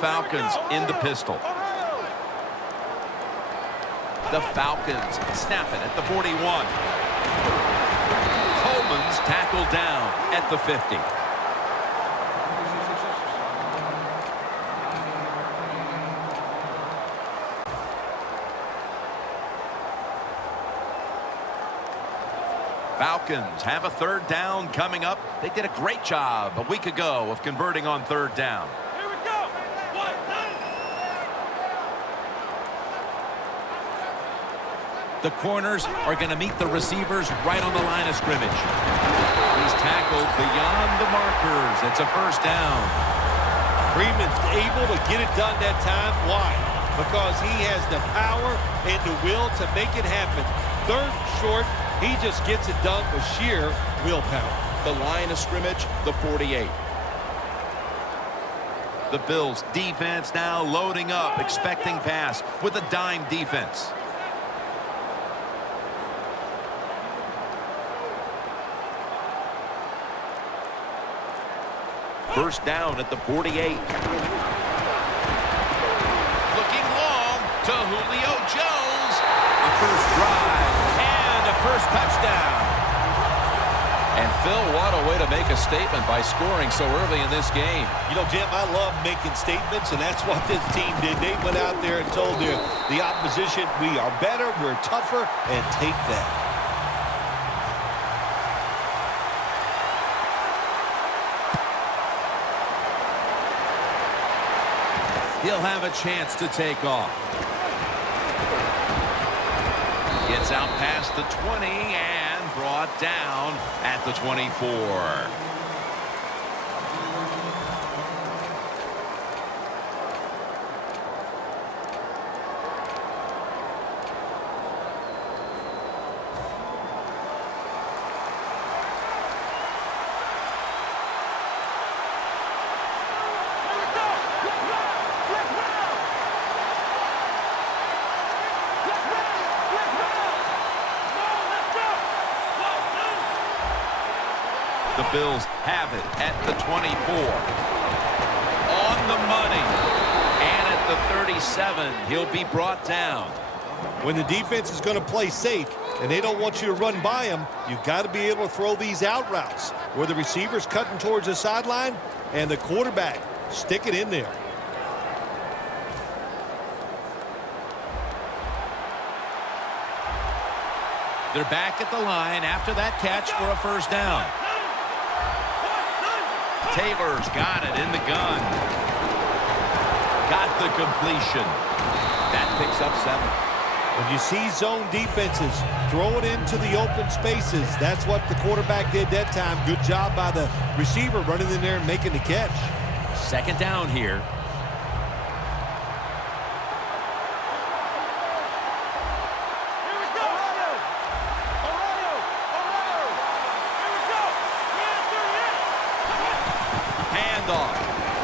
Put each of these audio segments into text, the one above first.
Falcons in the pistol. The Falcons snap it at the 41. Coleman's tackled down at the 50. Falcons have a third down coming up. They did a great job a week ago of converting on third down. Here we go. The corners are going to meet the receivers right on the line of scrimmage. He's tackled beyond the markers. It's a first down. Freeman's able to get it done that time. Why? Because he has the power and the will to make it happen. Third short, he just gets it done with sheer willpower. The line of scrimmage, the 48. The Bills defense now loading up, expecting pass with a dime defense. First down at the 48. Looking long to Julio Jones. A first drive and a first touchdown. And Phil, what a way to make a statement by scoring so early in this game. You know, Jim, I love making statements, and that's what this team did. They went out there and told the opposition, we are better, we're tougher, and take that. He'll have a chance to take off. Gets out past the 20 and brought down at the 24. The Bills have it at the 24. On the money. And at the 37, he'll be brought down. When the defense is going to play safe and they don't want you to run by them, you've got to be able to throw these out routes where the receiver's cutting towards the sideline and the quarterback stick it in there. They're back at the line after that catch for a first down. Taylor's got it in the gun. Got the completion. That picks up 7. When you see zone defenses, throw it into the open spaces. That's what the quarterback did that time. Good job by the receiver running in there and making the catch. Second down here.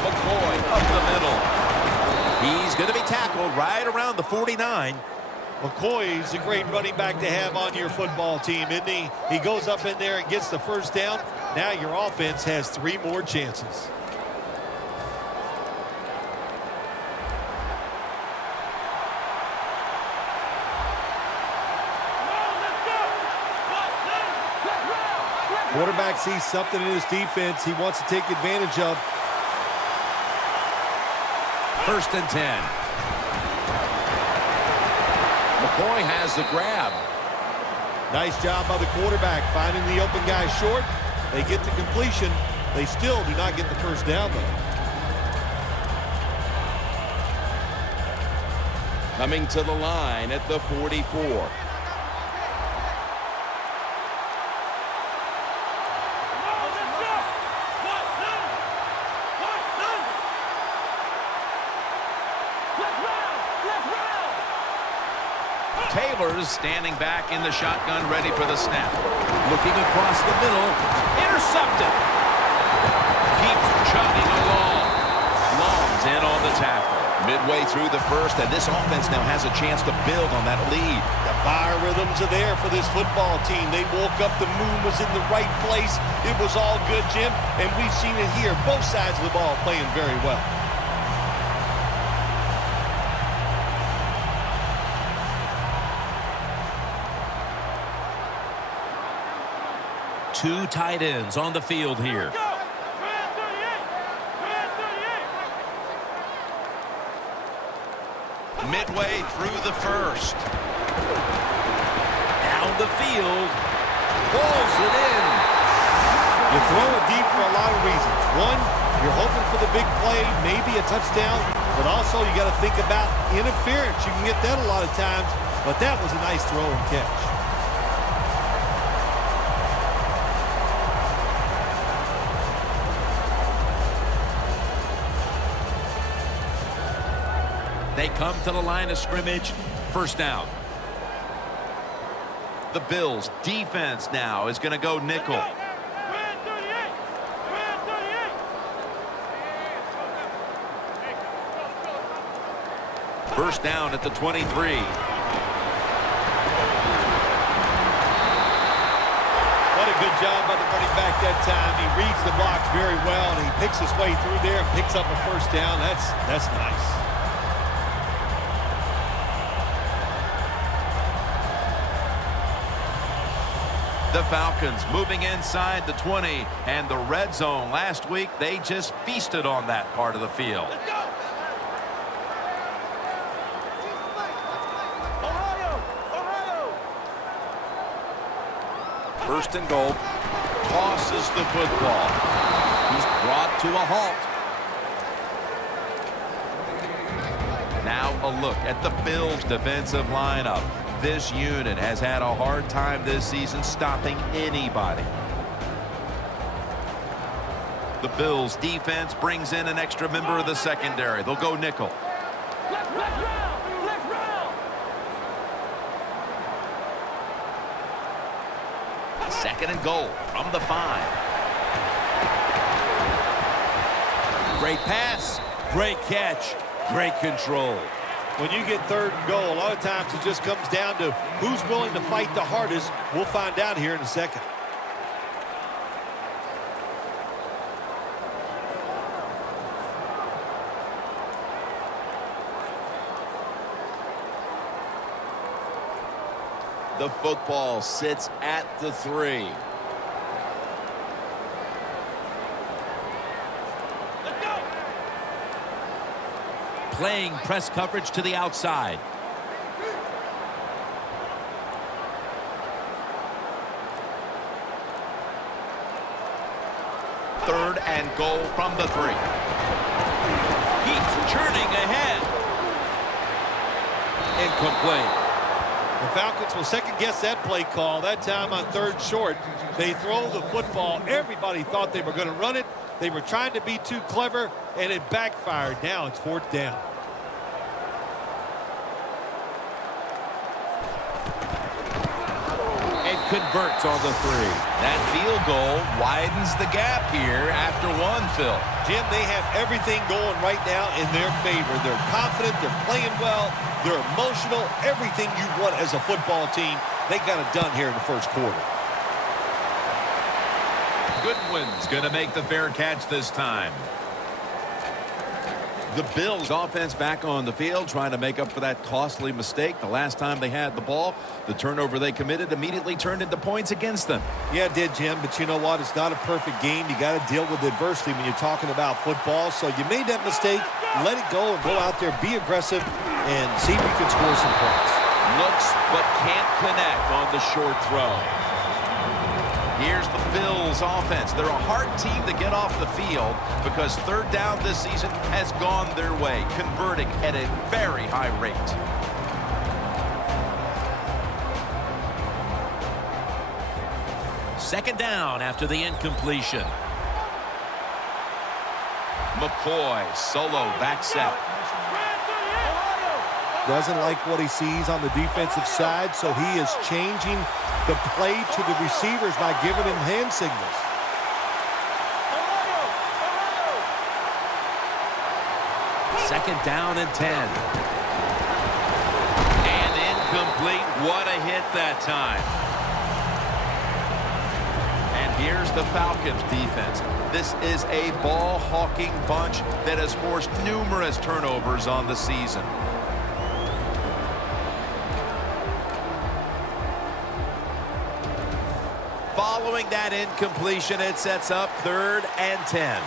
McCoy up the middle. He's going to be tackled right around the 49. McCoy's a great running back to have on your football team, isn't he? He goes up in there and gets the first down. Now your offense has 3 more chances. Quarterback sees something in his defense he wants to take advantage of. First and 10. McCoy has the grab. Nice job by the quarterback finding the open guy short. They get the completion. They still do not get the first down, though. Coming to the line at the 44. Taylor's standing back in the shotgun, ready for the snap. Looking across the middle. Intercepted. Keeps chugging along. Long's in on the tackle. Midway through the first, and this offense now has a chance to build on that lead. The biorhythms are there for this football team. They woke up, the moon was in the right place. It was all good, Jim, and we've seen it here. Both sides of the ball playing very well. Two tight ends on the field here. Midway through the first. Down the field. Pulls it in. You throw it deep for a lot of reasons. One, you're hoping for the big play, maybe a touchdown, but also you got to think about interference. You can get that a lot of times, but that was a nice throw and catch. They come to the line of scrimmage. First down. The Bills' defense now is going to go nickel. First down at the 23. What a good job by the running back that time. He reads the blocks very well, and he picks his way through there and picks up a first down. That's nice. The Falcons moving inside the 20 and the red zone. Last week, they just feasted on that part of the field. First and goal. Tosses the football. He's brought to a halt. Now a look at the Bills' defensive lineup. This unit has had a hard time this season stopping anybody. The Bills' defense brings in an extra member of the secondary. They'll go nickel. Second and goal from the 5. Great pass, great catch, great control. When you get third and goal, a lot of times it just comes down to who's willing to fight the hardest. We'll find out here in a second. The football sits at the 3. Playing press coverage to the outside. Third and goal from the 3. Keeps churning ahead. Incomplete. The Falcons will second-guess that play call. That time on third short, they throw the football. Everybody thought they were going to run it. They were trying to be too clever, and it backfired. Now it's fourth down. And converts on the 3. That field goal widens the gap here after one, Phil. Jim, they have everything going right now in their favor. They're confident. They're playing well. They're emotional. Everything you want as a football team, they got it done here in the first quarter. Goodwin's going to make the fair catch this time. The Bills offense back on the field trying to make up for that costly mistake. The last time they had the ball, the turnover they committed immediately turned into points against them. Yeah, it did, Jim, but you know what? It's not a perfect game. You got to deal with adversity when you're talking about football. So you made that mistake, let it go, and go out there, be aggressive, and see if you can score some points. Looks but can't connect on the short throw. Here's the Bills offense. They're a hard team to get off the field because third down this season has gone their way, converting at a very high rate. Second down after the incompletion. McCoy, solo back set. Doesn't like what he sees on the defensive side, so he is changing the play to the receivers by giving him hand signals. Second down and 10. And incomplete. What a hit that time. And here's the Falcons defense. This is a ball-hawking bunch that has forced numerous turnovers on the season. Following that incompletion. It sets up 3rd and 10.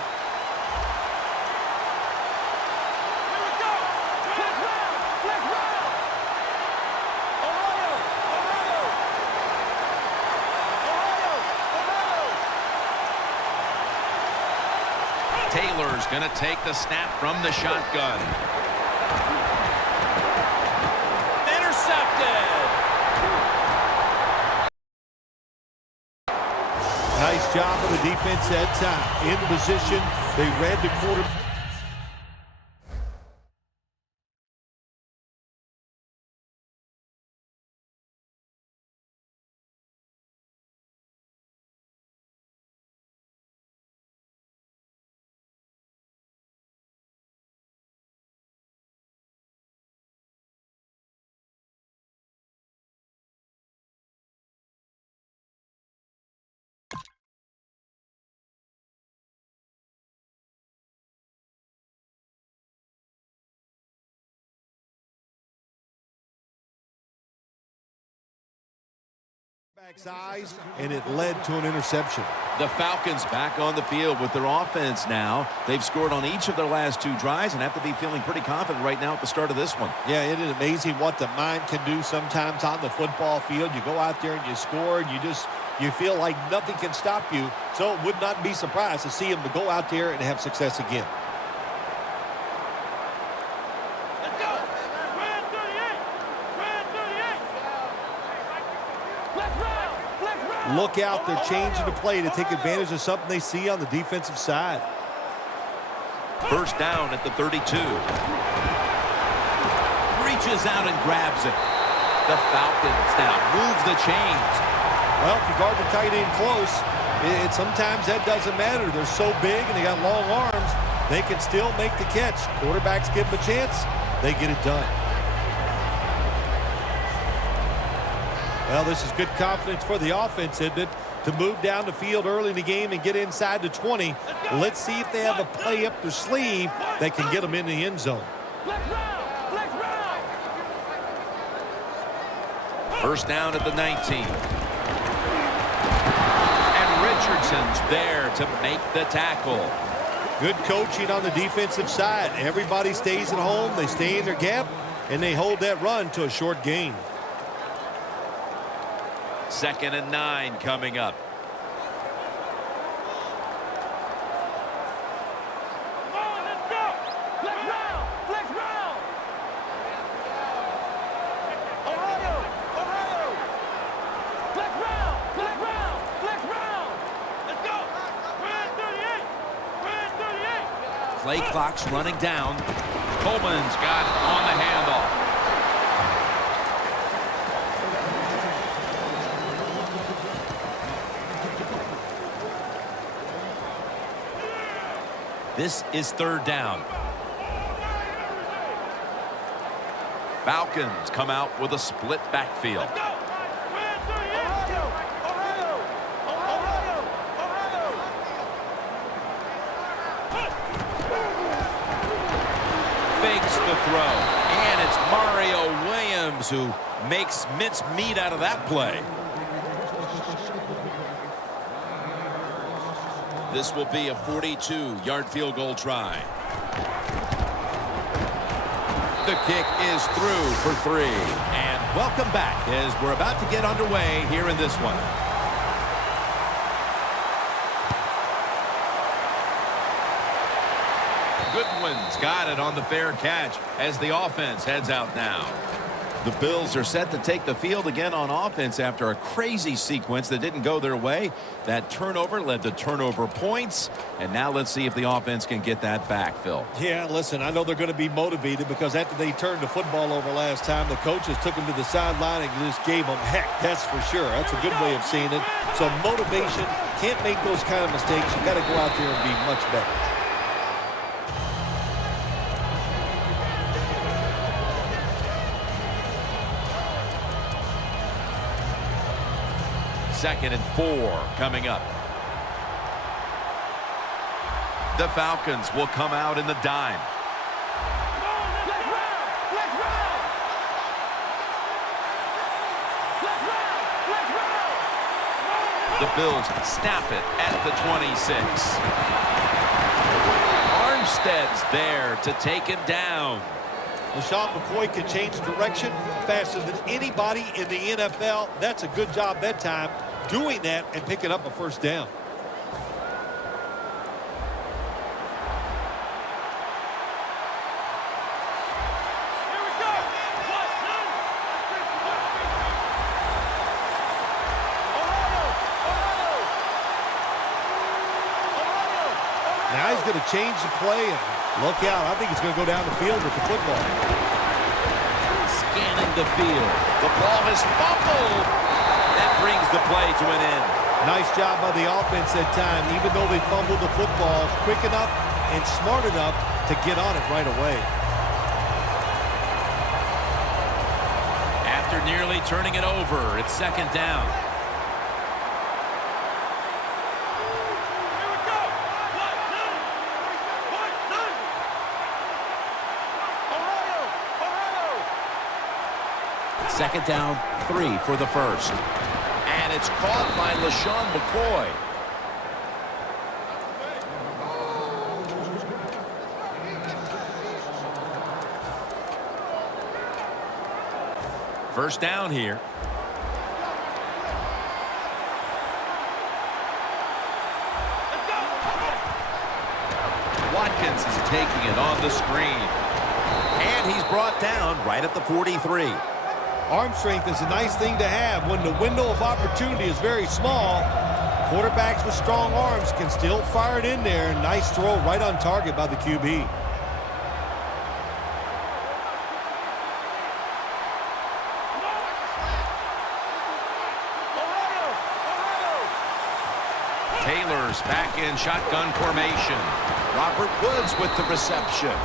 Taylor's going to take the snap from the shotgun. Intercepted. Nice job of the defense that time. In position, they read the quarter. Eyes, and it led to an interception. The Falcons back on the field with their offense now. They've scored on each of their last 2 drives and have to be feeling pretty confident right now at the start of this one. Yeah, it is amazing what the mind can do sometimes on the football field. You go out there and you score, and you feel like nothing can stop you. So it would not be surprised to see them to go out there and have success again. Look out, they're changing the play to take advantage of something they see on the defensive side. 1st down at the 32. Reaches out and grabs it. The Falcons now move the chains. Well, if you guard the tight end close, sometimes that doesn't matter. They're so big and they got long arms, they can still make the catch. Quarterbacks give them a chance, they get it done. Well, this is good confidence for the offense, isn't it? To move down the field early in the game and get inside the 20. Let's see if they have a play up their sleeve that can get them in the end zone. 1st down at the 19. And Richardson's there to make the tackle. Good coaching on the defensive side. Everybody stays at home. They stay in their gap, and they hold that run to a short gain. 2nd and 9 coming up. Play clock's running down. Coleman's got it on the handoff. This is 3rd down. Falcons come out with a split backfield. Fakes the throw. And it's Mario Williams who makes mincemeat out of that play. This will be a 42-yard field goal try. The kick is through for 3. And welcome back as we're about to get underway here in this one. Goodwin's got it on the fair catch as the offense heads out now. The Bills are set to take the field again on offense after a crazy sequence that didn't go their way. That turnover led to turnover points. And now let's see if the offense can get that back, Phil. Yeah, listen, I know they're going to be motivated because after they turned the football over last time, the coaches took them to the sideline and just gave them heck. That's for sure. That's a good way of seeing it. So motivation, can't make those kind of mistakes. You got to go out there and be much better. Second and 4 coming up. The Falcons will come out in the dime. The Bills snap it at the 26. Armstead's there to take him down. LaShawn McCoy can change direction faster than anybody in the NFL. That's a good job that time, doing that and picking up a first down. Now he's going to change the play, and look out. I think he's going to go down the field with the football. Scanning the field. The ball is fumbled. That brings the play to an end. Nice job by the offense that time, even though they fumbled the football, quick enough and smart enough to get on it right away. After nearly turning it over, it's second down. Second down, 3 for the first. And it's caught by LaShawn McCoy. First down here. Watkins is taking it on the screen. And he's brought down right at the 43. Arm strength is a nice thing to have when the window of opportunity is very small. Quarterbacks with strong arms can still fire it in there. Nice throw right on target by the QB. Taylor's back in shotgun formation. Robert Woods with the reception.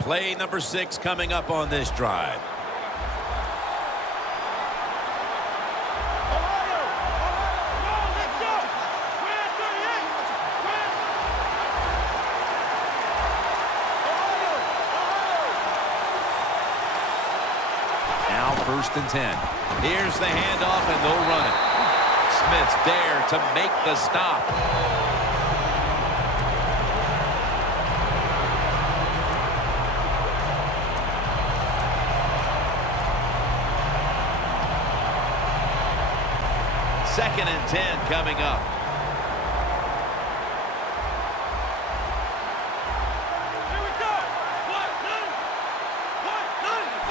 Play number 6 coming up on this drive. Now first and 10. Here's the handoff, and they'll run it. Smith's there to make the stop. Second and 10 coming up.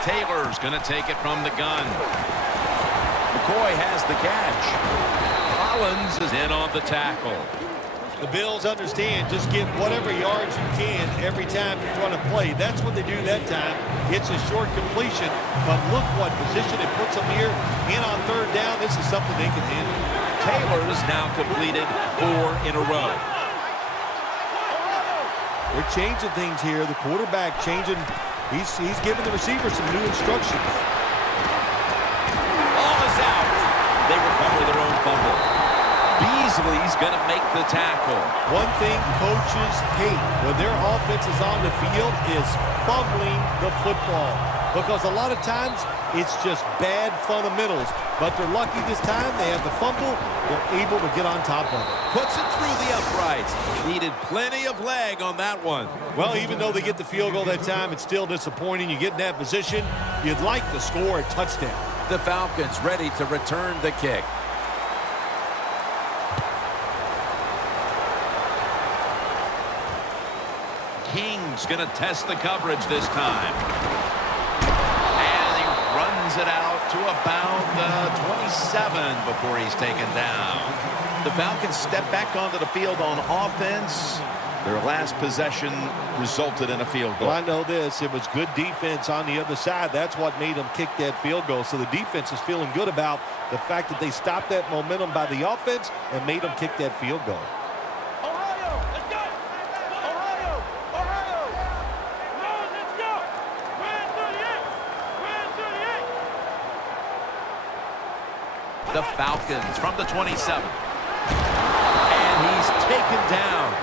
Taylor's going to take it from the gun. McCoy has the catch. Collins is in on the tackle. The Bills understand just get whatever yards you can every time you run a play. That's what they do that time. It's a short completion, but look what position it puts them here. In on third down, this is something they can handle. Taylor's now completed 4 in a row. They're changing things here. The quarterback changing. He's giving the receiver some new instructions. Ball is out. They recover their own fumble. Beasley's going to make the tackle. One thing coaches hate when their offense is on the field is fumbling the football. Because a lot of times it's just bad fundamentals. But they're lucky this time. They have the fumble. They're able to get on top of it. Puts it through the uprights. Needed plenty of leg on that one. Well, even though they get the field goal that time, it's still disappointing. You get in that position, you'd like to score a touchdown. The Falcons ready to return the kick. King's going to test the coverage this time. And he runs it out to about the 27 before he's taken down. The Falcons step back onto the field on offense. Their last possession resulted in a field goal. Well, I know this. It was good defense on the other side. That's what made them kick that field goal. So the defense is feeling good about the fact that they stopped that momentum by the offense and made them kick that field goal. The Falcons from the 27. And he's taken down.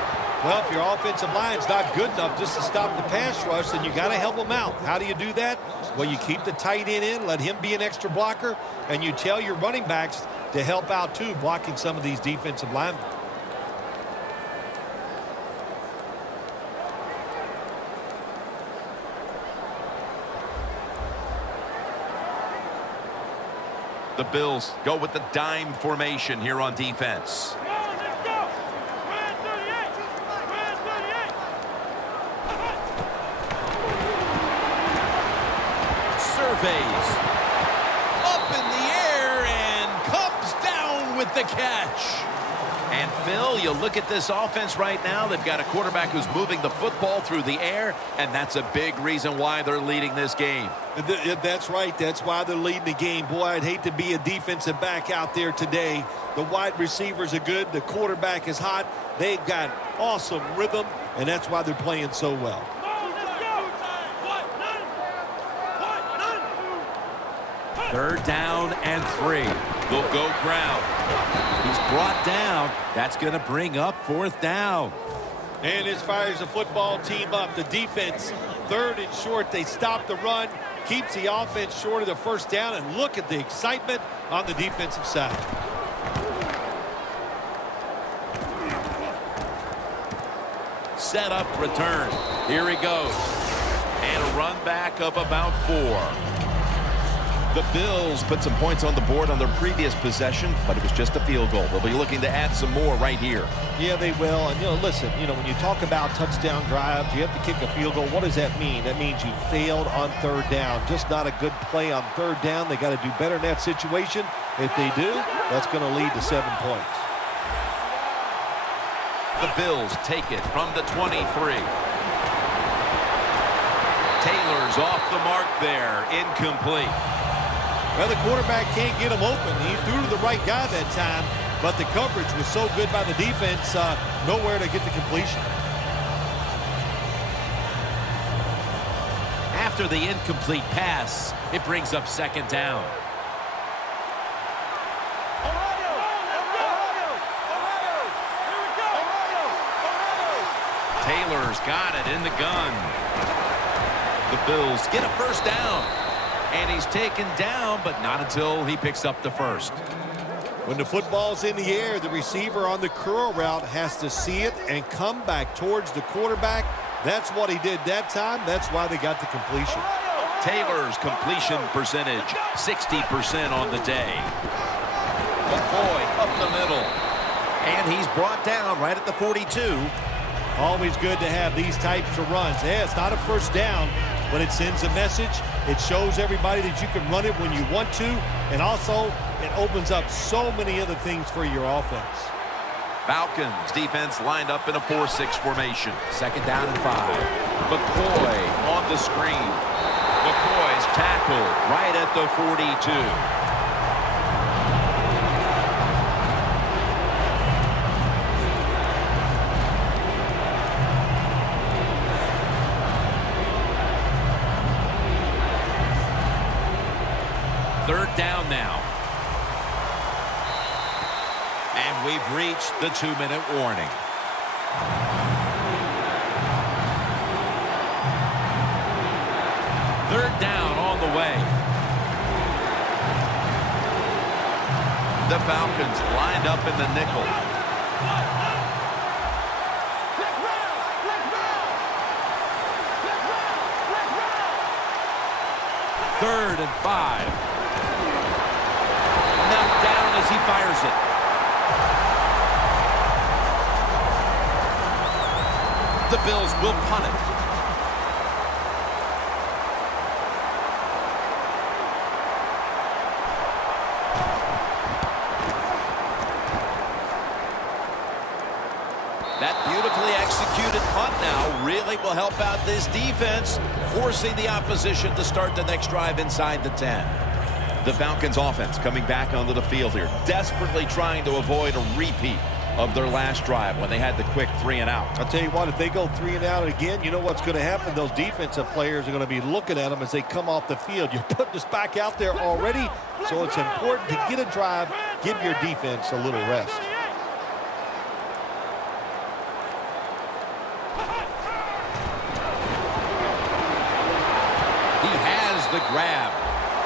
Well, if your offensive line's not good enough just to stop the pass rush, then you got to help them out. How do you do that? Well, you keep the tight end in, let him be an extra blocker, and you tell your running backs to help out too, blocking some of these defensive linemen. The Bills go with the dime formation here on defense. Surveys. Up in the air and comes down with the catch. And Phil, you look at this offense right now, they've got a quarterback who's moving the football through the air, and that's a big reason why they're leading this game. That's right. That's why they're leading the game. Boy, I'd hate to be a defensive back out there today. The wide receivers are good. The quarterback is hot. They've got awesome rhythm, and that's why they're playing so well. Third down and 3. They'll go ground. He's brought down. That's going to bring up 4th down. And this fires the football team up. The defense, 3rd and short. They stop the run, keeps the offense short of the 1st down, and look at the excitement on the defensive side. Set up, return. Here he goes. And a run back of about 4. The Bills put some points on the board on their previous possession, but it was just a field goal. They'll be looking to add some more right here. Yeah, they will. And, listen, when you talk about touchdown drives, you have to kick a field goal. What does that mean? That means you failed on 3rd down. Just not a good play on 3rd down. They got to do better in that situation. If they do, that's going to lead to 7 points. The Bills take it from the 23. Taylor's off the mark there. Incomplete. Well, the quarterback can't get him open. He threw to the right guy that time, but the coverage was so good by the defense, nowhere to get the completion. After the incomplete pass, it brings up 2nd down. Taylor's got it in the gun. The Bills get a 1st down. And he's taken down, but not until he picks up the 1st. When the football's in the air, the receiver on the curl route has to see it and come back towards the quarterback. That's what he did that time. That's why they got the completion. Taylor's completion percentage, 60% on the day. McCoy up the middle. And he's brought down right at the 42. Always good to have these types of runs. Yeah, it's not a 1st down, but it sends a message. It shows everybody that you can run it when you want to, and also it opens up so many other things for your offense. Falcons defense lined up in a 4-6 formation. 2nd down and 5. McCoy on the screen. McCoy's tackled right at the 42. Third down now. And we've reached the 2-minute warning. Third down on the way. The Falcons lined up in the nickel. Third and 5. Knocked down as he fires it. The Bills will punt it. That beautifully executed punt now really will help out this defense, forcing the opposition to start the next drive inside the 10. The Falcons offense coming back onto the field here, desperately trying to avoid a repeat of their last drive when they had the quick 3-and-out. I'll tell you what, if they go 3-and-out again, you know what's going to happen? Those defensive players are going to be looking at them as they come off the field. You're putting us back out there already, so it's important to get a drive, give your defense a little rest.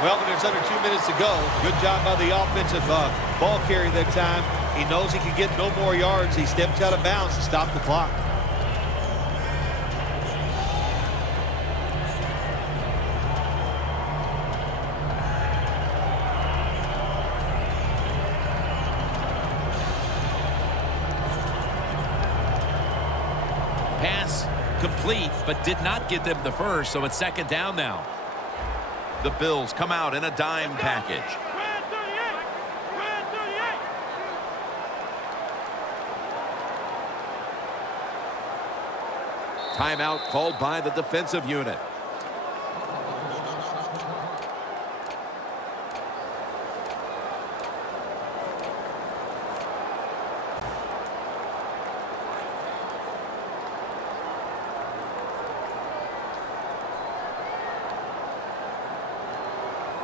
Well, when there's under 2 minutes to go, good job by the offensive ball carrier that time. He knows he can get no more yards. He stepped out of bounds to stop the clock. Pass complete, but did not get them the first, so it's second down now. The Bills come out in a dime package. Timeout called by the defensive unit.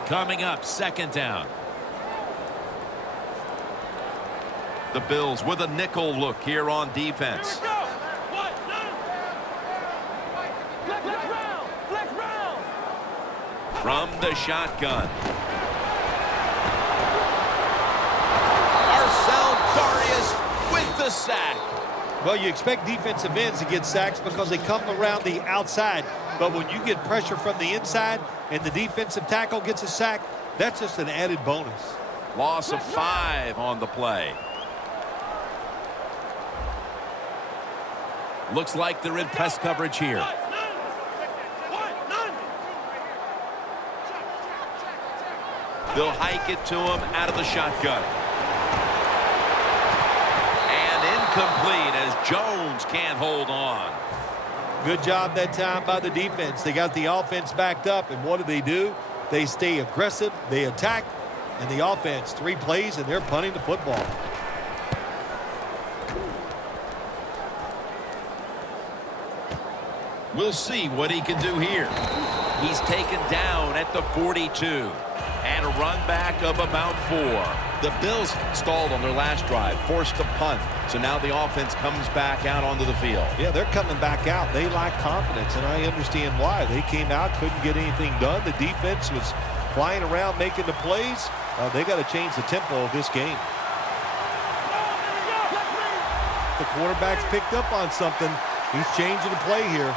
Coming up, second down. The Bills with a nickel look here on defense. From the shotgun. Arcel Darius with the sack. Well, you expect defensive ends to get sacks because they come around the outside. But when you get pressure from the inside and the defensive tackle gets a sack, that's just an added bonus. Loss of 5 on the play. Looks like they're in press coverage here. They'll hike it to him out of the shotgun. And incomplete as Jones can't hold on. Good job that time by the defense. They got the offense backed up, and what do? They stay aggressive, they attack, and the offense 3 plays, and they're punting the football. We'll see what he can do here. He's taken down at the 42. And a run back of about 4. The Bills stalled on their last drive, forced to punt. So now the offense comes back out onto the field. Yeah, they're coming back out. They lack confidence, and I understand why. They came out, couldn't get anything done. The defense was flying around making the plays. They got to change the tempo of this game. The quarterback's picked up on something. He's changing the play here.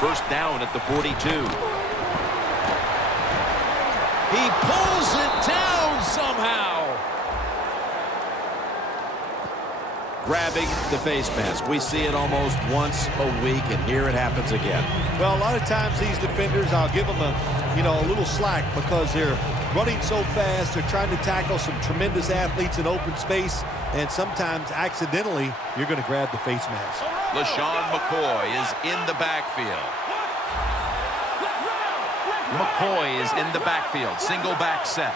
First down at the 42. He pulls it down somehow. Grabbing the face mask. We see it almost once a week, and here it happens again. Well, a lot of times these defenders, I'll give them a little slack because they're running so fast. They're trying to tackle some tremendous athletes in open space, and sometimes accidentally you're going to grab the face mask. LaShawn McCoy is in the backfield. McCoy is in the backfield. Single back set.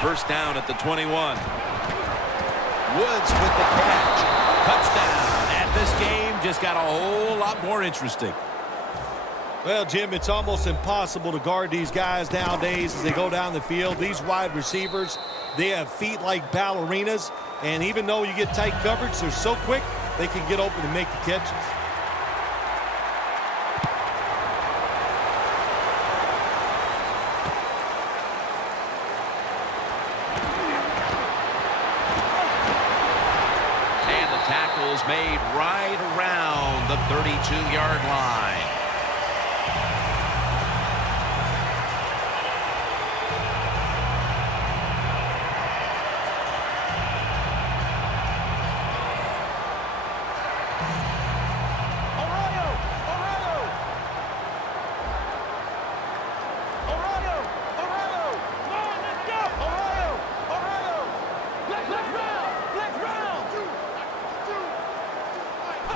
First down at the 21. Woods with the catch. Touchdown. And this game just got a whole lot more interesting. Well, Jim, it's almost impossible to guard these guys nowadays as they go down the field. These wide receivers, they have feet like ballerinas. And even though you get tight coverage, they're so quick, they can get open and make the catches. And the tackle's made right around the 32-yard line.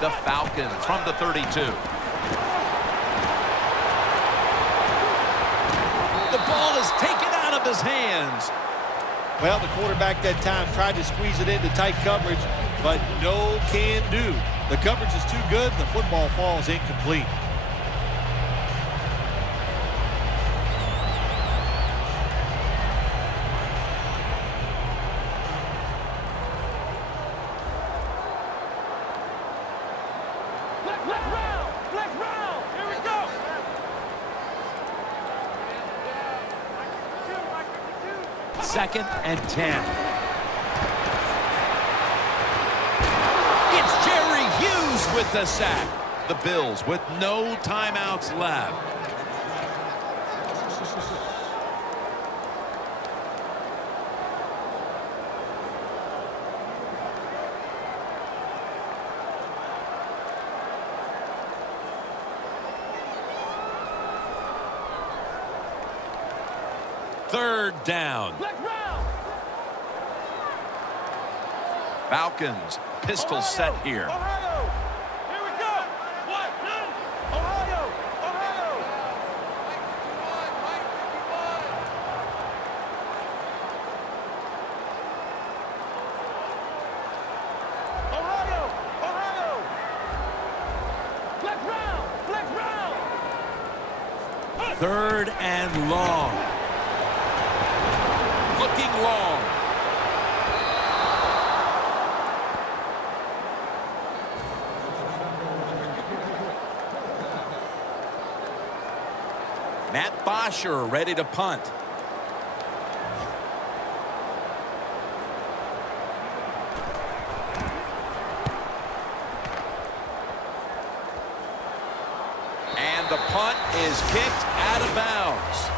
The Falcons from the 32. The ball is taken out of his hands. Well, the quarterback that time tried to squeeze it into tight coverage, but no can do. The coverage is too good, and the football falls incomplete. 2nd and 10. It's Jerry Hughes with the sack. The Bills with no timeouts left. Third down. Falcons, pistol set here. Ohio. Here we go. Ohio. Ohio. Ohio. Ohio. Flex round. 3rd and long. Looking long. Matt Bosher ready to punt. And the punt is kicked out of bounds.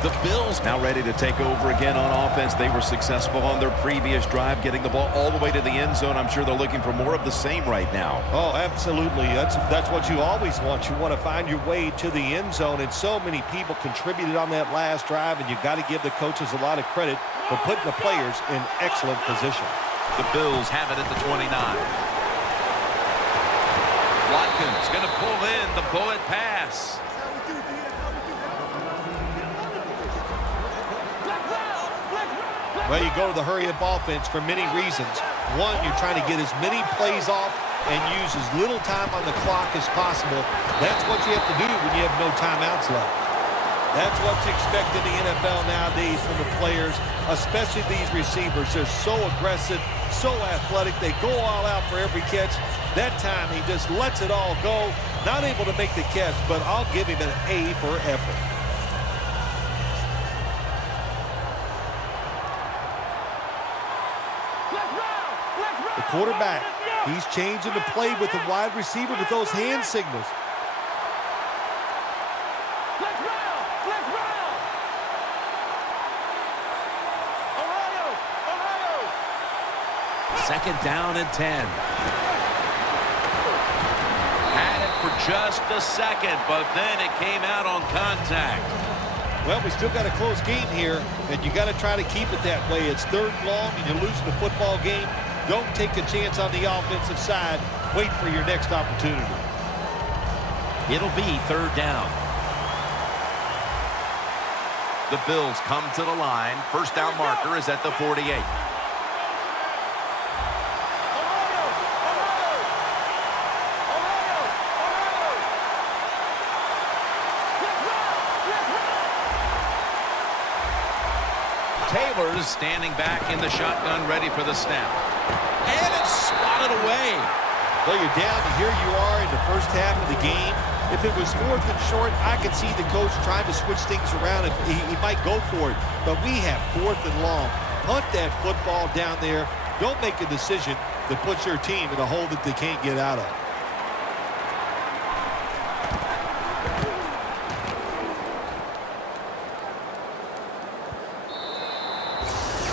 The Bills now ready to take over again on offense. They were successful on their previous drive, getting the ball all the way to the end zone. I'm sure they're looking for more of the same right now. Oh, absolutely. That's what you always want. You want to find your way to the end zone, and so many people contributed on that last drive, and you've got to give the coaches a lot of credit for putting the players in excellent position. The Bills have it at the 29. Watkins going to pull in the bullet pass. Well, you go to the hurry-up offense for many reasons. One, you're trying to get as many plays off and use as little time on the clock as possible. That's what you have to do when you have no timeouts left. That's what's expected in the NFL nowadays from the players, especially these receivers. They're so aggressive, so athletic. They go all out for every catch. That time, he just lets it all go. Not able to make the catch, but I'll give him an A for effort. The quarterback, he's changing the play with the wide receiver with those hand signals. Second down and 10. Had it for just a second, but then it came out on contact. Well, we still got a close game here, and you got to try to keep it that way. It's 3rd and long, and you're losing the football game. Don't take a chance on the offensive side. Wait for your next opportunity. It'll be 3rd down. The Bills come to the line. First down marker is at the 48. Taylor's standing back in the shotgun, ready for the snap. And it's swatted away. Well, you're down, and here you are in the first half of the game. If it was 4th and short, I could see the coach trying to switch things around. He might go for it. But we have 4th and long. Punt that football down there. Don't make a decision that puts your team in a hole that they can't get out of.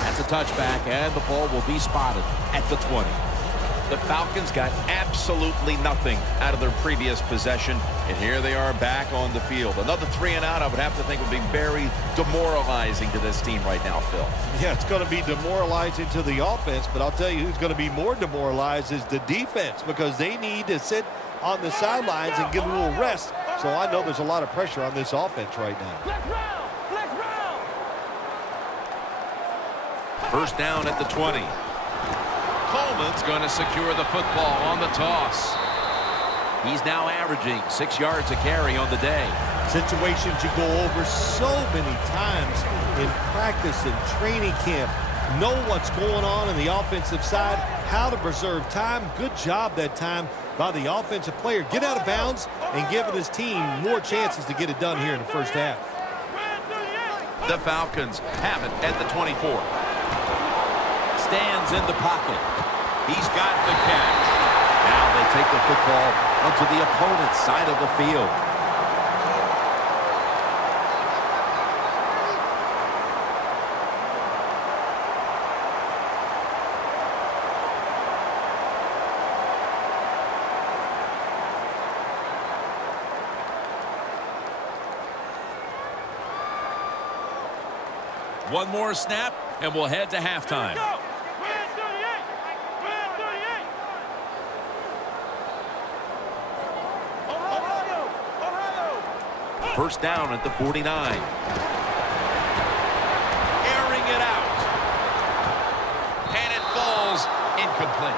That's a touchback, and the ball will be spotted at the 20. The Falcons got absolutely nothing out of their previous possession, and here they are back on the field. Another 3 and out, I would have to think, would be very demoralizing to this team right now, Phil. Yeah, it's going to be demoralizing to the offense, but I'll tell you who's going to be more demoralized is the defense, because they need to sit on the sidelines and get a little rest. So I know there's a lot of pressure on this offense right now. First down at the 20. Coleman's going to secure the football on the toss. He's now averaging 6 yards a carry on the day. Situations you go over so many times in practice and training camp. Know what's going on the offensive side, how to preserve time. Good job that time by the offensive player. Get out of bounds and giving his team more chances to get it done here in the first half. The Falcons have it at the 24. Stands in the pocket. He's got the catch. Now they take the football onto the opponent's side of the field. One more snap, and we'll head to halftime. First down at the 49. Airing it out. And it falls incomplete.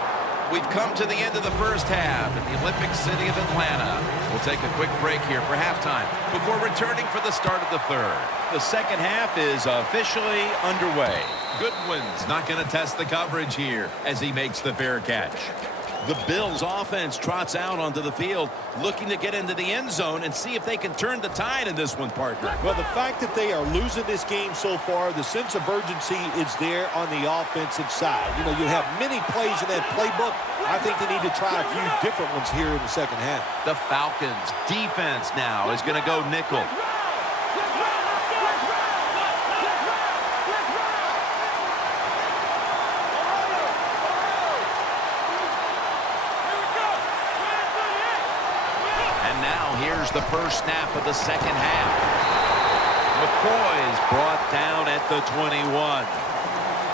We've come to the end of the first half in the Olympic city of Atlanta. We'll take a quick break here for halftime before returning for the start of the third. The second half is officially underway. Goodwin's not going to test the coverage here as he makes the fair catch. The Bills offense trots out onto the field, looking to get into the end zone and see if they can turn the tide in this one, partner. Well, the fact that they are losing this game so far, the sense of urgency is there on the offensive side. You know, you have many plays in that playbook. I think they need to try a few different ones here in the second half. The Falcons defense now is going to go nickel. Here's the first snap of the second half. McCoy's brought down at the 21.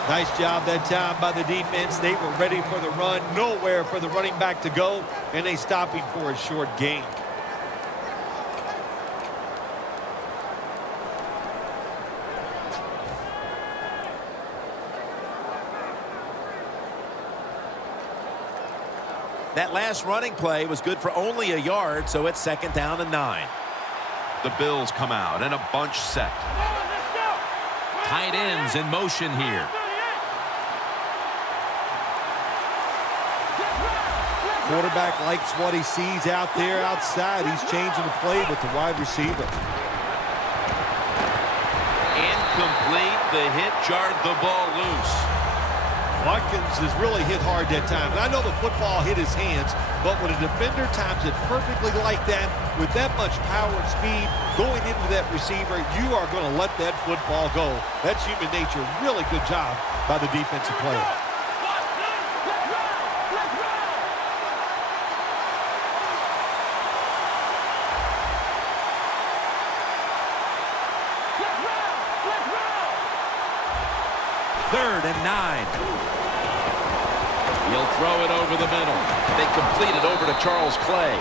Nice job that time by the defense. They were ready for the run, nowhere for the running back to go, and they stopped him for a short gain. That last running play was good for only a yard, so it's second down and 9. The Bills come out in a bunch set. Tight ends in motion here. Quarterback likes what he sees out there outside. He's changing the play with the wide receiver. Incomplete. The hit jarred the ball loose. Watkins has really hit hard that time. And I know the football hit his hands, but when a defender times it perfectly like that, with that much power and speed going into that receiver, you are going to let that football go. That's human nature. Really good job by the defensive player. Third and 9. He'll throw it over the middle. They complete it over to Charles Clay.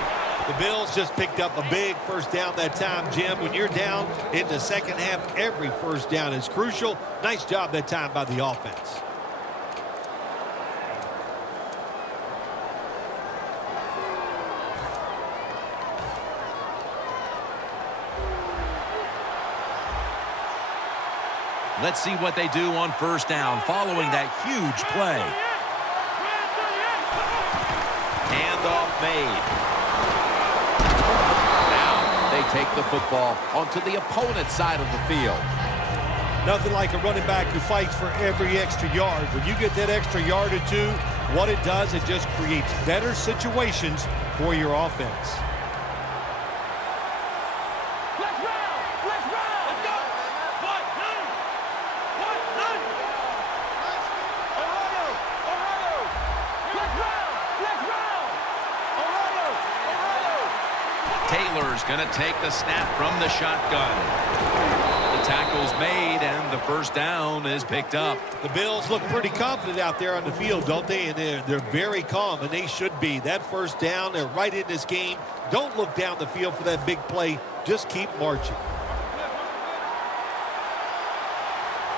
The Bills just picked up a big first down that time, Jim. When you're down in the second half, every first down is crucial. Nice job that time by the offense. Let's see what they do on first down following that huge play. Handoff made. Now they take the football onto the opponent's side of the field. Nothing like a running back who fights for every extra yard. When you get that extra yard or two, what it does, it just creates better situations for your offense. Taylor's going to take the snap from the shotgun. The tackle's made, and the first down is picked up. The Bills look pretty confident out there on the field, don't they? And they're very calm, and they should be. That first down, they're right in this game. Don't look down the field for that big play. Just keep marching.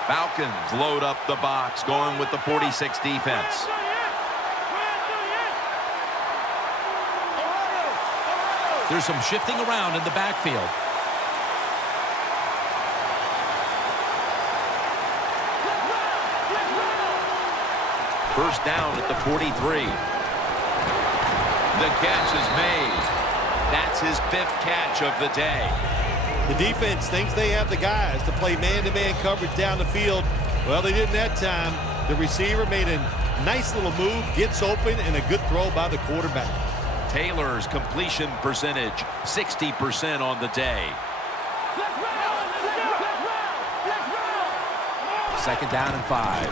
Falcons load up the box, going with the 46 defense. There's some shifting around in the backfield. First down at the 43. The catch is made. That's his 5th catch of the day. The defense thinks they have the guys to play man-to-man coverage down the field. Well, they didn't that time. The receiver made a nice little move, gets open, and a good throw by the quarterback. Taylor's completion percentage, 60% on the day. Second down and 5.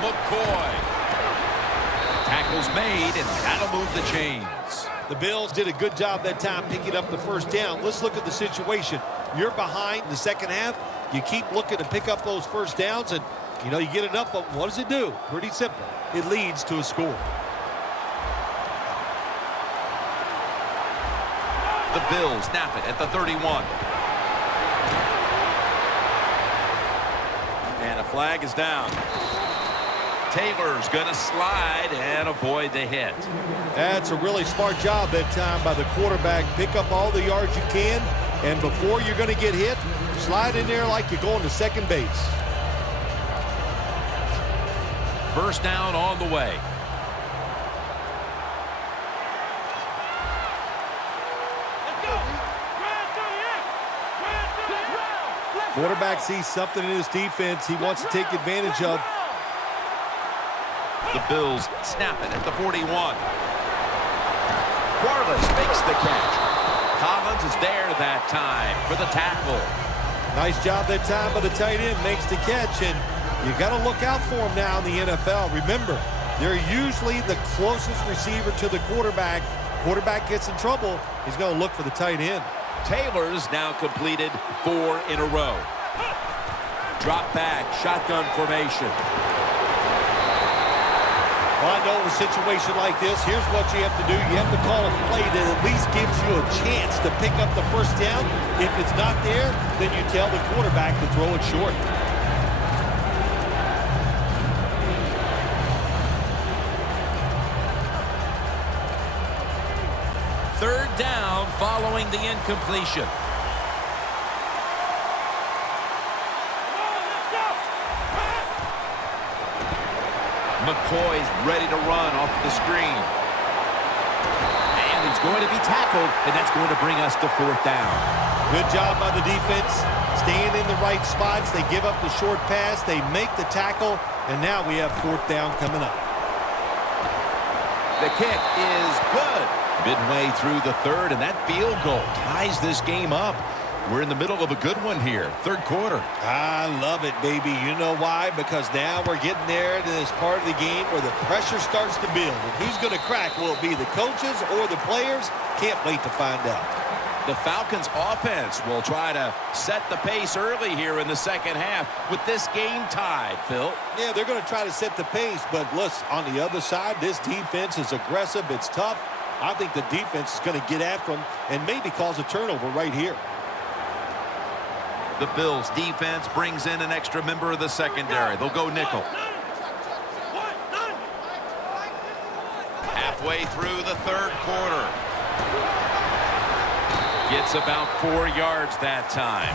McCoy. Tackle's made, and that'll move the chains. The Bills did a good job that time picking up the first down. Let's look at the situation. You're behind in the second half. You keep looking to pick up those first downs, and, you know, you get enough of them. What does it do? Pretty simple. It leads to a score. The Bills snap it at the 31. And a flag is down. Taylor's going to slide and avoid the hit. That's a really smart job that time by the quarterback. Pick up all the yards you can, and before you're going to get hit, slide in there like you're going to second base. First down on the way. Quarterback sees something in his defense he wants to take advantage of. The Bills snap it at the 41. Quarles makes the catch. Collins is there that time for the tackle. Nice job that time by the tight end, makes the catch, and you got to look out for him now in the NFL. Remember, they're usually the closest receiver to the quarterback. Quarterback gets in trouble, he's going to look for the tight end. Taylor's now completed 4 in a row. Drop back, shotgun formation. Well, I know in a situation like this, here's what you have to do. You have to call a play that at least gives you a chance to pick up the first down. If it's not there, then you tell the quarterback to throw it short. Third down following the incompletion. McCoy's ready to run off the screen. And he's going to be tackled, and that's going to bring us to fourth down. Good job by the defense, staying in the right spots. They give up the short pass, they make the tackle, and now we have fourth down coming up. The kick is good. Midway through the third, and that field goal ties this game up. We're in the middle of a good one here, third quarter. I love it, baby. You know why? Because now we're getting there to this part of the game where the pressure starts to build. And who's going to crack? Will it be the coaches or the players? Can't wait to find out. The Falcons offense will try to set the pace early here in the second half with this game tied, Phil. Yeah, they're going to try to set the pace, but listen, on the other side, this defense is aggressive. It's tough. I think the defense is going to get after them and maybe cause a turnover right here. The Bills defense brings in an extra member of the secondary. They'll go nickel. Halfway through the third quarter. Gets about 4 yards that time.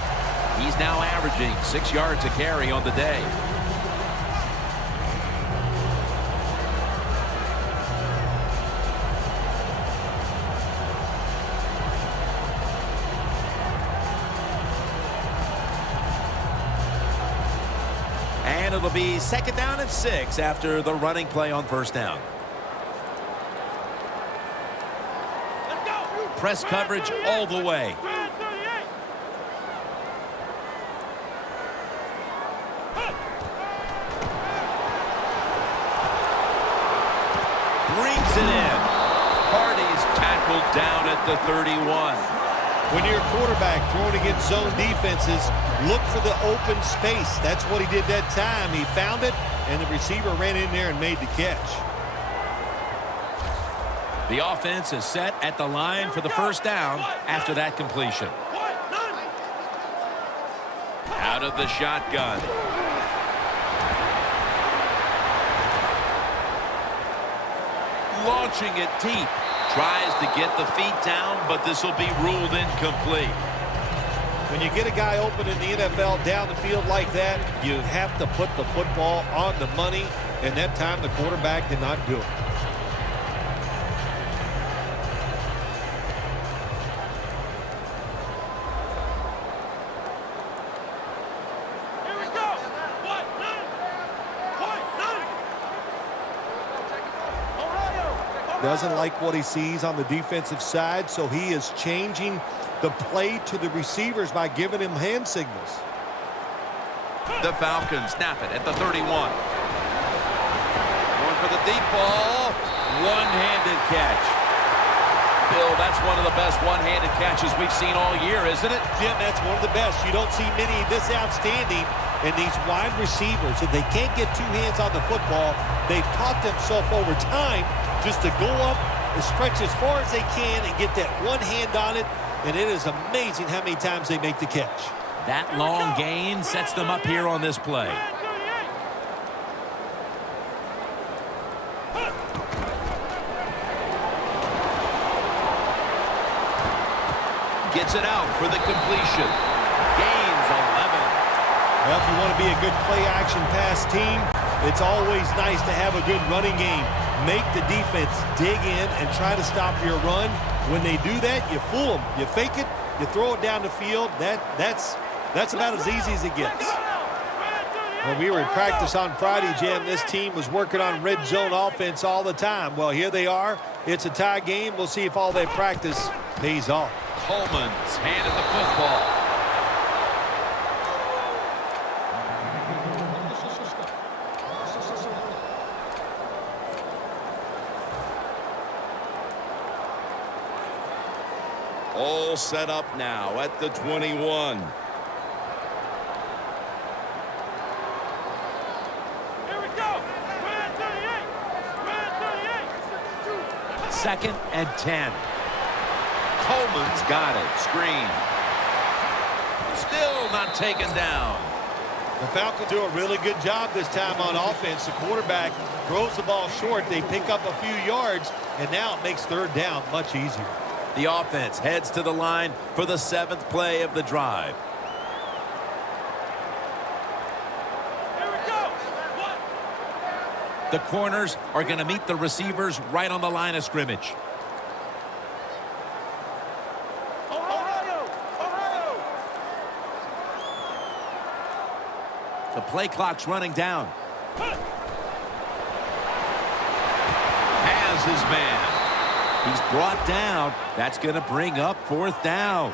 He's now averaging 6 yards a carry on the day. And it'll be second down and 6 after the running play on first down. Press coverage all the way. Brings it in. Hardy's tackled down at the 31. When you're a quarterback throwing against zone defenses, look for the open space. That's what he did that time. He found it, and the receiver ran in there and made the catch. The offense is set at the line for the first down after that completion. Out of the shotgun. Launching it deep. Tries to get the feet down, but this will be ruled incomplete. When you get a guy open in the NFL down the field like that, you have to put the football on the money, and that time the quarterback did not do it. doesn't like what he sees on the defensive side, so he is changing the play to the receivers by giving him hand signals. The Falcons snap it at the 31. Going for the deep ball. One-handed catch. Bill, that's one of the best one-handed catches we've seen all year, isn't it? Jim, that's one of the best. You don't see many this outstanding. And these wide receivers, if they can't get two hands on the football, they've taught themselves over time just to go up and stretch as far as they can and get that one hand on it. And it is amazing how many times they make the catch. That long gain sets them up here on this play. Gets it out for the completion. Gains 11. Well, if you want to be a good play-action pass team, it's always nice to have a good running game. Make the defense dig in and try to stop your run. When they do that, you fool them. You fake it, you throw it down the field. That's about as easy as it gets. When we were in practice on Friday, Jim, this team was working on red zone offense all the time. Well, here they are. It's a tie game. We'll see if all that practice pays off. Coleman's handed the football. All set up now at the 21. Here we go. Red 38. Red 38. Second and 10. Coleman's got it. Screen. Still not taken down. The Falcons do a really good job this time on offense. The quarterback throws the ball short. They pick up a few yards, and now it makes third down much easier. The offense heads to the line for the 7th play of the drive. Here we go. The corners are going to meet the receivers right on the line of scrimmage. Ohio. Ohio. The play clock's running down. Has his man. He's brought down. That's going to bring up 4th down.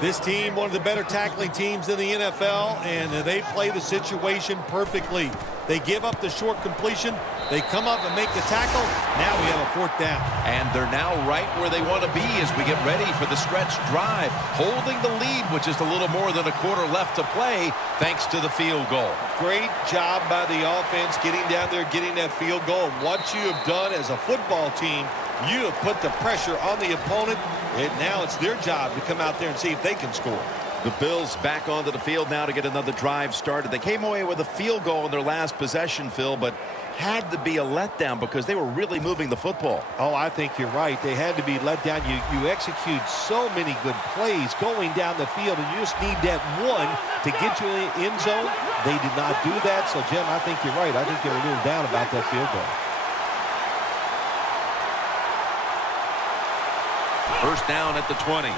This team, one of the better tackling teams in the NFL, and they play the situation perfectly. They give up the short completion. They come up and make the tackle. Now we have a 4th down. And they're now right where they want to be as we get ready for the stretch drive. Holding the lead with just a little more than a quarter left to play thanks to the field goal. Great job by the offense getting down there, getting that field goal. And what you have done as a football team, you have put the pressure on the opponent, and now it's their job to come out there and see if they can score. The Bills back onto the field now to get another drive started. They came away with a field goal in their last possession, Phil, but had to be a letdown because they were really moving the football. Oh, I think you're right. They had to be let down. You execute so many good plays going down the field, and you just need that one to get you in the end zone. They did not do that. So, Jim, I think you're right. I think they were a little down about that field goal. First down at the 20.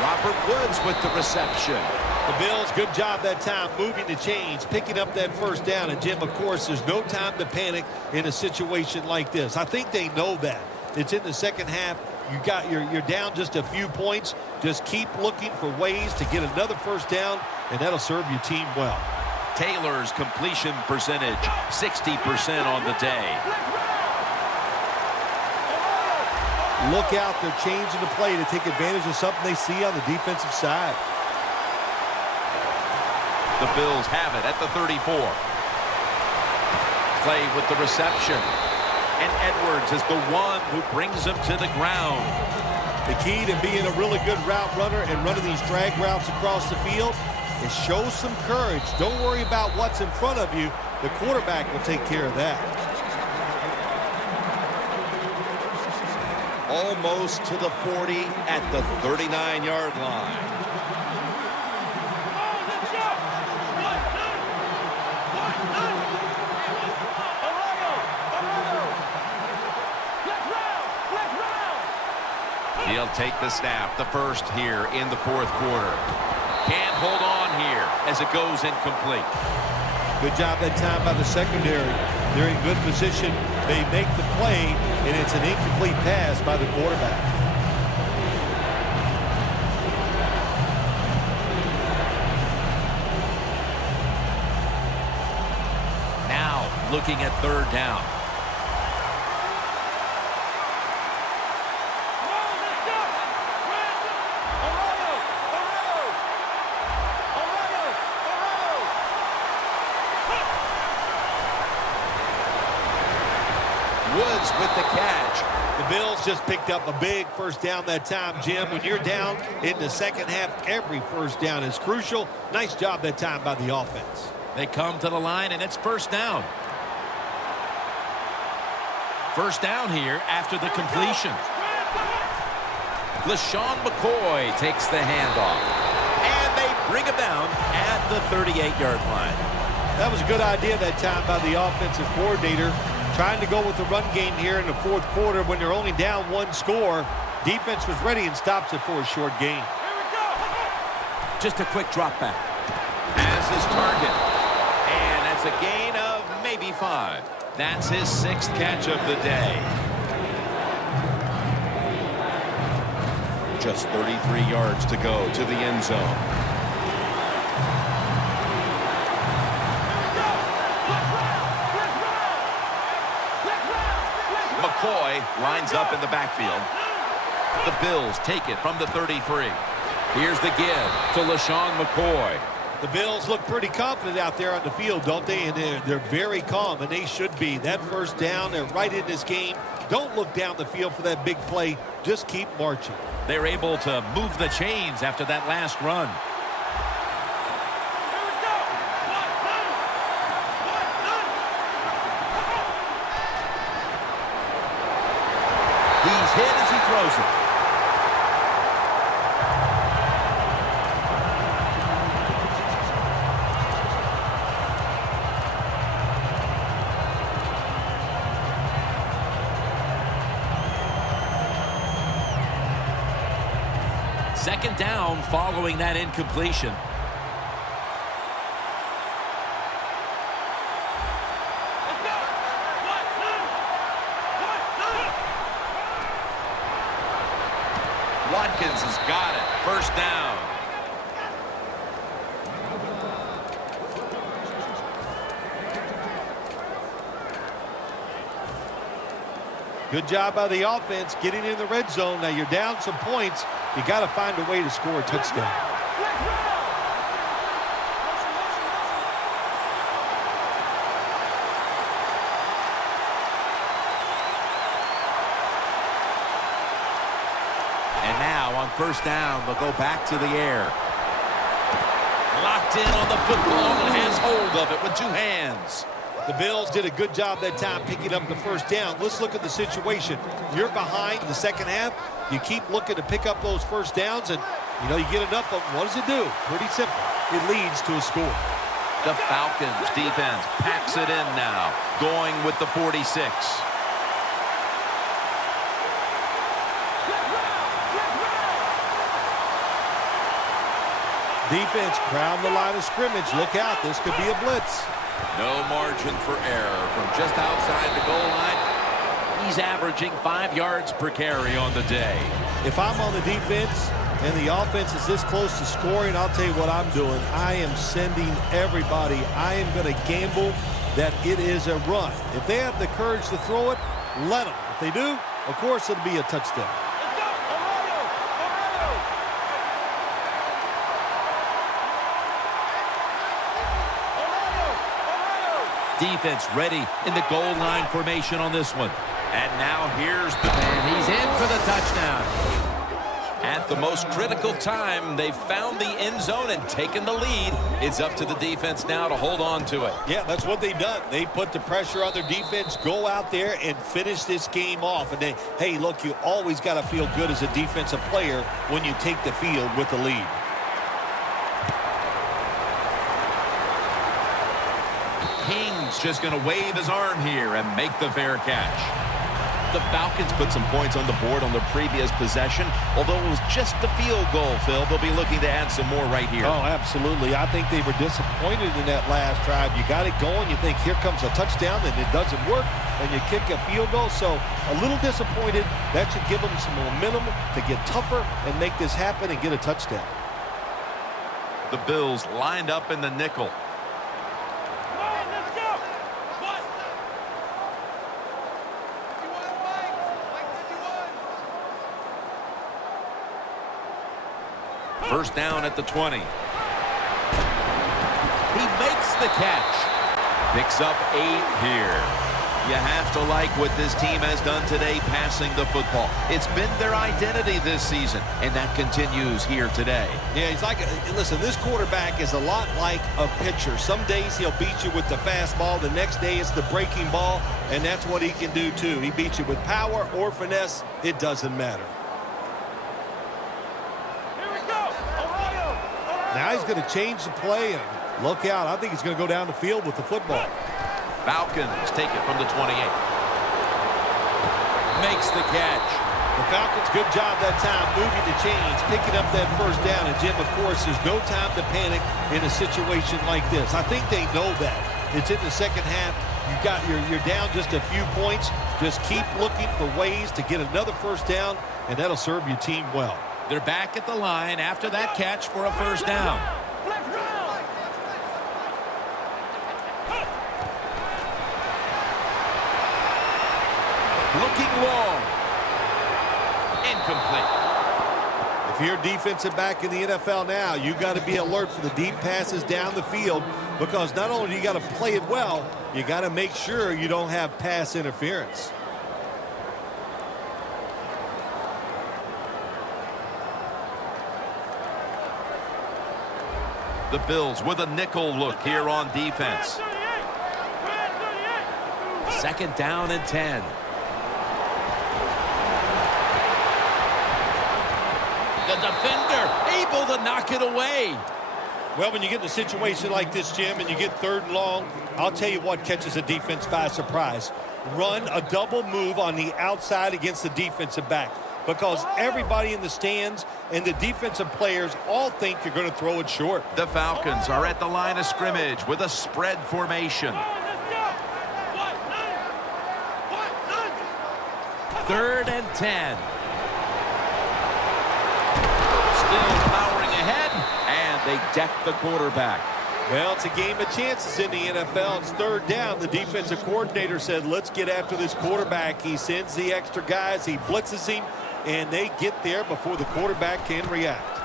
Robert Woods with the reception. The Bills, good job that time moving the chains, picking up that first down. And, Jim, of course, there's no time to panic in a situation like this. I think they know that. It's in the second half. You're down just a few points. Just keep looking for ways to get another first down, and that'll serve your team well. Taylor's completion percentage, 60% on the day. Look out, they're changing the play to take advantage of something they see on the defensive side. The Bills have it at the 34. Clay with the reception. And Edwards is the one who brings him to the ground. The key to being a really good route runner and running these drag routes across the field is show some courage. Don't worry about what's in front of you. The quarterback will take care of that. Almost to the 40 at the 39-yard line. He'll take the snap, the first here in the 4th quarter. Can't hold on here as it goes incomplete. Good job that time by the secondary. They're in good position. They make the play, and it's an incomplete pass by the quarterback. Now looking at third down. Woods with the catch. The Bills just picked up a big first down that time, Jim. When you're down in the second half, every first down is crucial. Nice job that time by the offense. They come to the line, and it's first down. First down here after the completion. LaShawn McCoy takes the handoff. And they bring him down at the 38-yard line. That was a good idea that time by the offensive coordinator. Trying to go with the run game here in the fourth quarter when they're only down one score. Defense was ready and stops it for a short gain. Just a quick drop back. As his target. And that's a gain of maybe 5. That's his 6th catch of the day. Just 33 yards to go to the end zone. McCoy lines up in the backfield. The Bills take it from the 33. Here's the give to LaShawn McCoy. The Bills look pretty confident out there on the field, don't they? And they're very calm, and they should be. That first down, they're right in this game. Don't look down the field for that big play. Just keep marching. They're able to move the chains after that last run. He's hit as he throws it. Second down following that incompletion. Watkins has got it. First down. Good job by the offense getting in the red zone. Now you're down some points. You got to find a way to score a touchdown. And now on first down, they'll go back to the air. Locked in on the football and has hold of it with 2 hands. The Bills did a good job that time picking up the first down. Let's look at the situation. You're behind in the second half. You keep looking to pick up those first downs, and, you get enough of them. What does it do? Pretty simple. It leads to a score. The Falcons defense packs it in now, going with the 46. Defense crowd the line of scrimmage. Look out. This could be a blitz. No margin for error from just outside the goal line. He's averaging 5 yards per carry on the day. If I'm on the defense and the offense is this close to scoring, I'll tell you what I'm doing. I am sending everybody. I am going to gamble that it is a run. If they have the courage to throw it, let them. If they do, of course it'll be a touchdown. Defense ready in the goal line formation on this one. And now here's the man. He's in for the touchdown. At the most critical time, they've found the end zone and taken the lead. It's up to the defense now to hold on to it. Yeah, that's what they've done. They put the pressure on their defense, go out there and finish this game off. And then, hey, look, you always got to feel good as a defensive player when you take the field with the lead. King's just going to wave his arm here and make the fair catch. The Falcons put some points on the board on their previous possession. Although it was just a field goal, Phil, they'll be looking to add some more right here. Oh, absolutely. I think they were disappointed in that last drive. You got it going. You think here comes a touchdown, and it doesn't work, and you kick a field goal. So a little disappointed. That should give them some momentum to get tougher and make this happen and get a touchdown. The Bills lined up in the nickel. Come on, let's go. What? First down at the 20. He makes the catch. Picks up 8 here. You have to like what this team has done today passing the football. It's been their identity this season, and that continues here today. Yeah, he's like, listen, this quarterback is a lot like a pitcher. Some days he'll beat you with the fastball. The next day it's the breaking ball, and that's what he can do too. He beats you with power or finesse. It doesn't matter. Here we go. Ohio. Now he's going to change the play, and look out. I think he's going to go down the field with the football. Falcons take it from the 28. Makes the catch. The Falcons, good job that time moving the chains, picking up that first down. And, Jim, of course, there's no time to panic in a situation like this. I think they know that. It's in the second half. You're down just a few points. Just keep looking for ways to get another first down, and that'll serve your team well. They're back at the line after that catch for a first down. Flex round. Looking long. Incomplete. If you're a defensive back in the NFL now, you got to be alert for the deep passes down the field, because not only do you got to play it well, you got to make sure you don't have pass interference. The Bills with a nickel look here on defense. 38. Red 38. Second down and 10. The defender able to knock it away. Well, when you get in a situation like this, Jim, and you get third and long, I'll tell you what catches a defense by surprise. Run a double move on the outside against the defensive back, because everybody in the stands and the defensive players all think you're going to throw it short. The Falcons are at the line of scrimmage with a spread formation. Come on, let's go. What? None. Third and 10. Still powering ahead, and they deck the quarterback. Well, it's a game of chances in the NFL. It's third down. The defensive coordinator said, let's get after this quarterback. He sends the extra guys. He blitzes him, and they get there before the quarterback can react.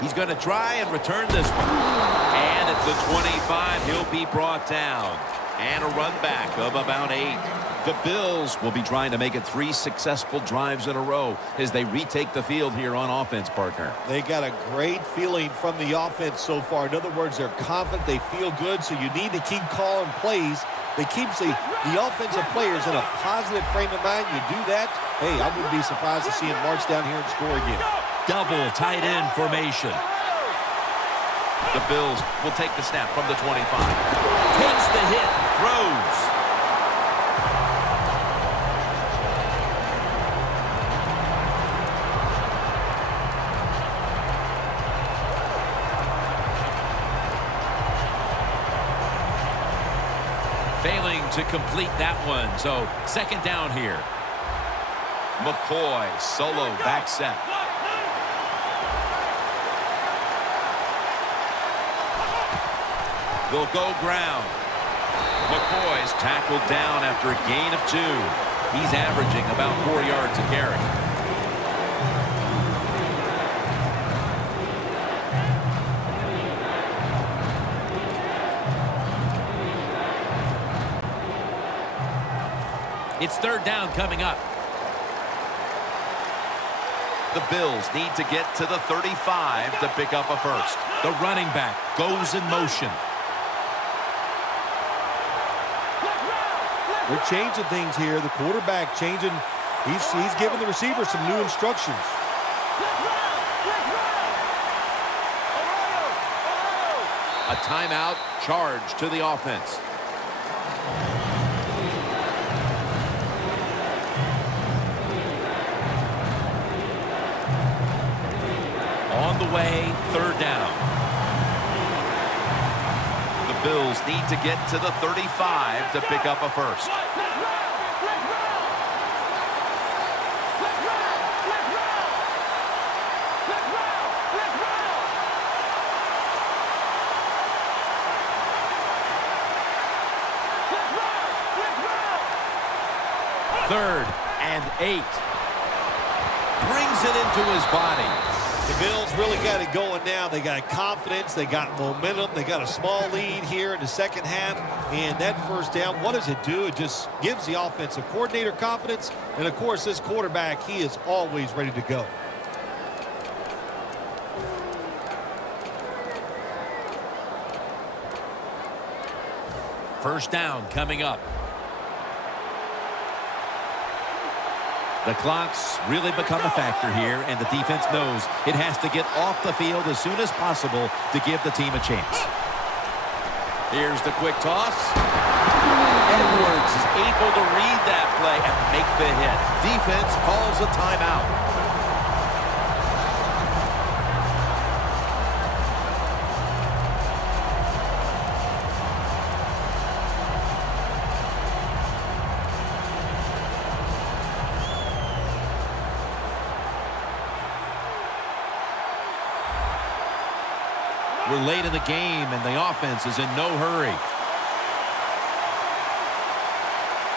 He's going to try and return this one. And at the 25, he'll be brought down. And a run back of about 8. The Bills will be trying to make it 3 successful drives in a row as they retake the field here on offense, partner. They got a great feeling from the offense so far. In other words, they're confident, they feel good, so you need to keep calling plays. They keep the offensive players in a positive frame of mind. You do that, hey, I wouldn't be surprised to see him march down here and score again. Double tight end formation. The Bills will take the snap from the 25. Takes the hit, throws. Failing to complete that one, so second down here. McCoy solo back set. They'll go ground. McCoy's tackled down after a gain of 2. He's averaging about 4 yards a carry. It's third down coming up. The Bills need to get to the 35 to pick up a first. The running back goes in motion. They're changing things here. The quarterback changing. He's giving the receiver some new instructions. A timeout charge to the offense. On the way, third down. The Bills need to get to the 35 to pick up a first. Third and 8. Brings it into his body. The Bills really got it going now. They got confidence. They got momentum. They got a small lead here in the second half. And that first down, what does it do? It just gives the offensive coordinator confidence. And, of course, this quarterback, he is always ready to go. First down coming up. The clock's really become a factor here, and the defense knows it has to get off the field as soon as possible to give the team a chance. Here's the quick toss. Edwards is able to read that play and make the hit. Defense calls a timeout. We're late in the game, and the offense is in no hurry.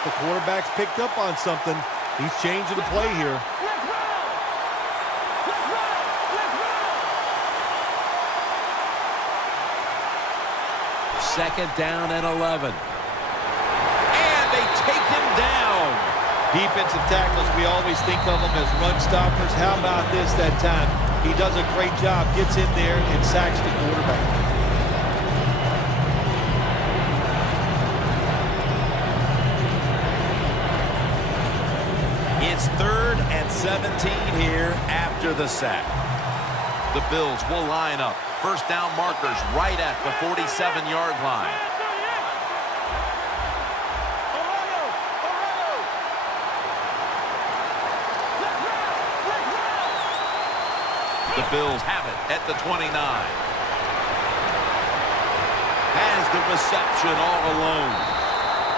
The quarterback's picked up on something. He's changing the play here. Second down and 11. And they take him down. Defensive tackles, we always think of them as run stoppers. How about this that time? He does a great job, gets in there, and sacks the quarterback. It's 3rd and 17 here after the sack. The Bills will line up. First down markers right at the 47-yard line. The Bills have it at the 29. Has the reception all alone.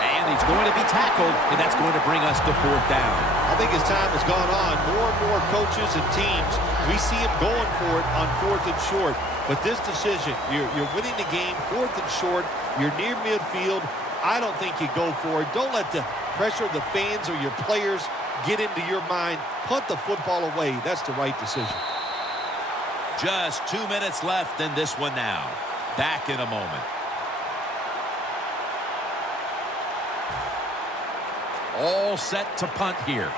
And he's going to be tackled, and that's going to bring us to 4th down. I think as time has gone on, more and more coaches and teams, we see him going for it on 4th and short. But this decision, you're winning the game, 4th and short, you're near midfield. I don't think you go for it. Don't let the pressure of the fans or your players get into your mind. Punt the football away. That's the right decision. Just 2 minutes left in this one now. Back in a moment. All set to punt here.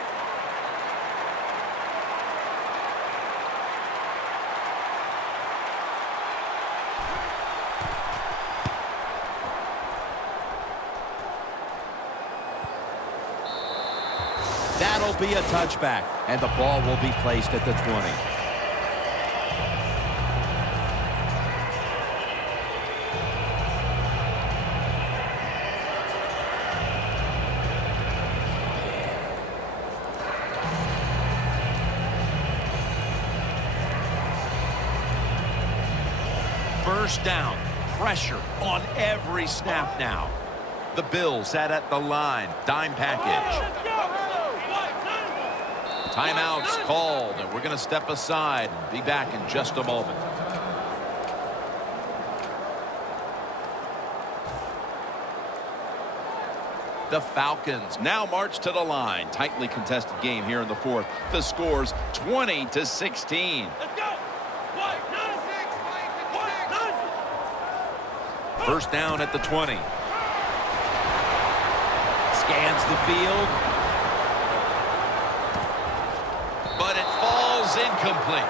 That'll be a touchback, and the ball will be placed at the 20. First down, pressure on every snap now. The Bills sat at the line, dime package. Timeouts called, and we're going to step aside and be back in just a moment. The Falcons now march to the line. Tightly contested game here in the 4th. The score's 20-16. Let's go. First down at the 20. Scans the field. But it falls incomplete.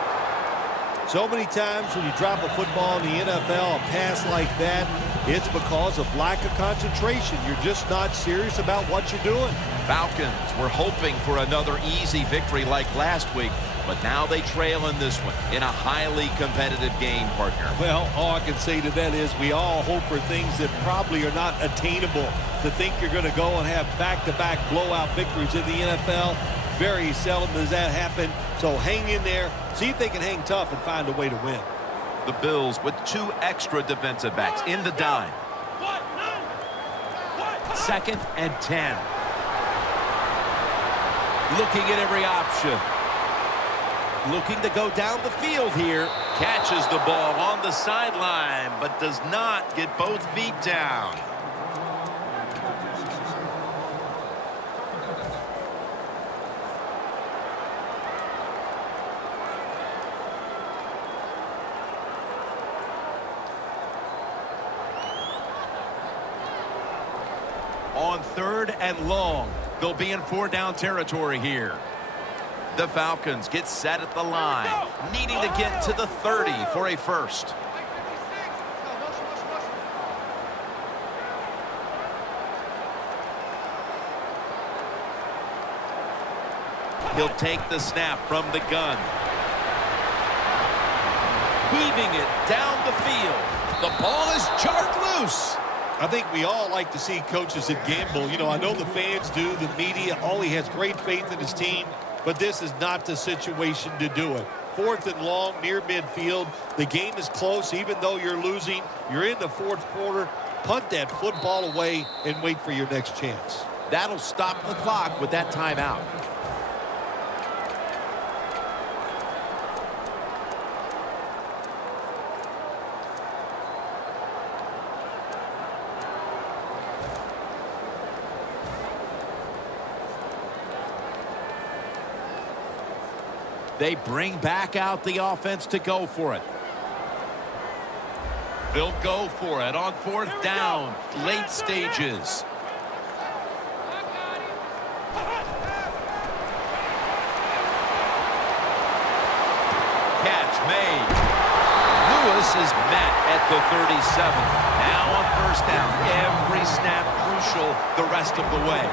So many times when you drop a football in the NFL, a pass like that, it's because of lack of concentration. You're just not serious about what you're doing. Falcons were hoping for another easy victory like last week, but now they trail in this one in a highly competitive game, partner. Well, all I can say to that is we all hope for things that probably are not attainable. To think you're going to go and have back-to-back blowout victories in the NFL, very seldom does that happen. So hang in there, see if they can hang tough and find a way to win. The Bills with 2 extra defensive backs in the dime. 2nd and 10. Looking at every option. Looking to go down the field here. Catches the ball on the sideline, but does not get both feet down. On 3rd and long, they'll be in 4-down territory here. The Falcons get set at the line, needing to get to the 30 for a first. He'll take the snap from the gun. Heaving it down the field. The ball is jarred loose. I think we all like to see coaches that gamble. You know, I know the fans do, the media. All he has great faith in his team, but this is not the situation to do it. 4th and long, near midfield. The game is close. Even though you're losing, you're in the 4th quarter. Punt that football away and wait for your next chance. That'll stop the clock with that timeout. They bring back out the offense to go for it. They'll go for it on 4th down, late stages. Catch made. Lewis is met at the 37. Now on 1st down, every snap crucial the rest of the way.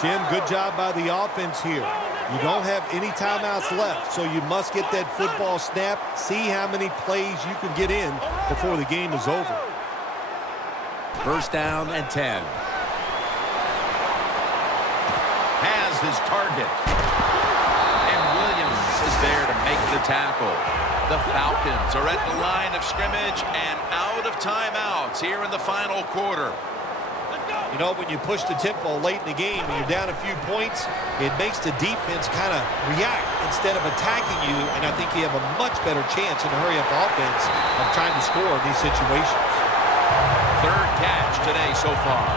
Jim, good job by the offense here. You don't have any timeouts left, so you must get that football snap, see how many plays you can get in before the game is over. 1st down and 10. Has his target. And Williams is there to make the tackle. The Falcons are at the line of scrimmage and out of timeouts here in the final quarter. You know, when you push the tempo late in the game and you're down a few points, it makes the defense kind of react instead of attacking you, and I think you have a much better chance in a hurry-up offense of trying to score in these situations. 3rd catch today so far.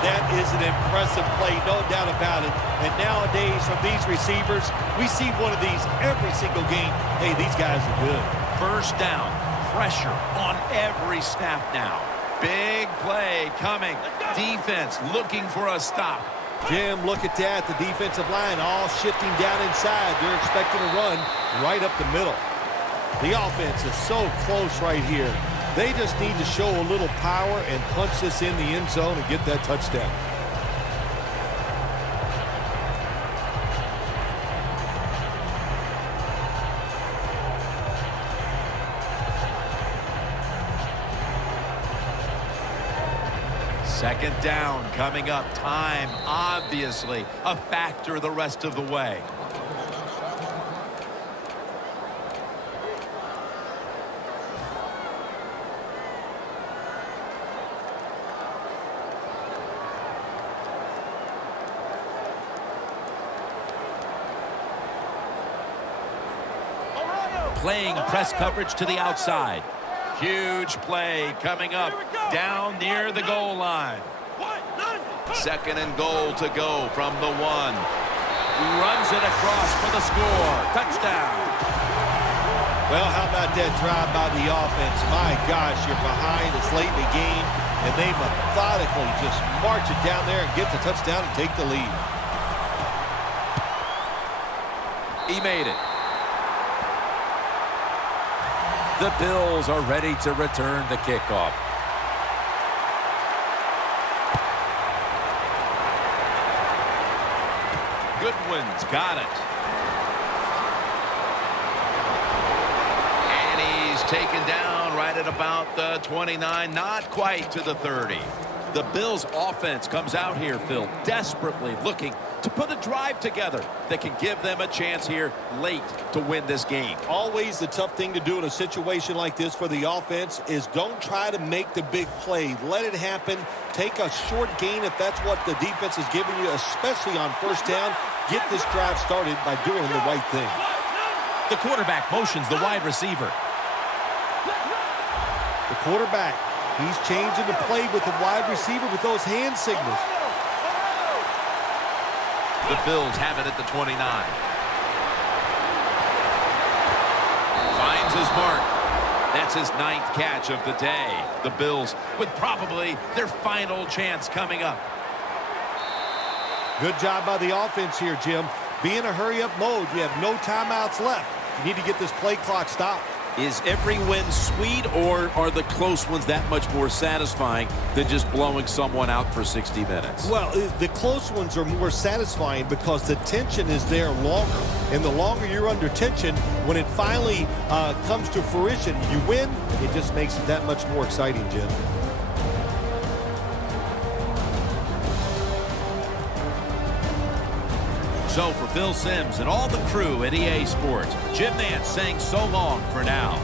That is an impressive play, no doubt about it. And nowadays, from these receivers, we see one of these every single game. Hey, these guys are good. 1st down, pressure on every snap now. Big play coming. Defense looking for a stop. Jim, look at that. The defensive line all shifting down inside. They're expecting a run right up the middle. The offense is so close right here. They just need to show a little power and punch this in the end zone and get that touchdown. Second down coming up. Time, obviously, a factor the rest of the way. Playing press coverage to the outside. Huge play coming up down near the goal line. 2nd and goal to go from the 1. Runs it across for the score. Touchdown. Well, how about that drive by the offense? My gosh, you're behind. It's late in the game, and they methodically just march it down there and get the touchdown and take the lead. He made it. The Bills are ready to return the kickoff. Goodwin's got it. taken down right at about the 29, not quite to the 30. The Bills offense comes out here, Phil, desperately looking to put a drive together that can give them a chance here late to win this game. Always the tough thing to do in a situation like this for the offense is don't try to make the big play. Let it happen. Take a short gain if that's what the defense is giving you, especially on first down. Get this drive started by doing the right thing. The quarterback motions the wide receiver. The quarterback, he's changing the play with the wide receiver with those hand signals. The Bills have it at the 29. Finds his mark. That's his 9th catch of the day. The Bills with probably their final chance coming up. Good job by the offense here, Jim. Be in a hurry-up mode. You have no timeouts left. You need to get this play clock stopped. Is every win sweet, or are the close ones that much more satisfying than just blowing someone out for 60 minutes? Well, the close ones are more satisfying because the tension is there longer. And the longer you're under tension, when it finally comes to fruition, you win, it just makes it that much more exciting, Jim. So for Phil Simms and all the crew at EA Sports, Jim Nance saying so long for now.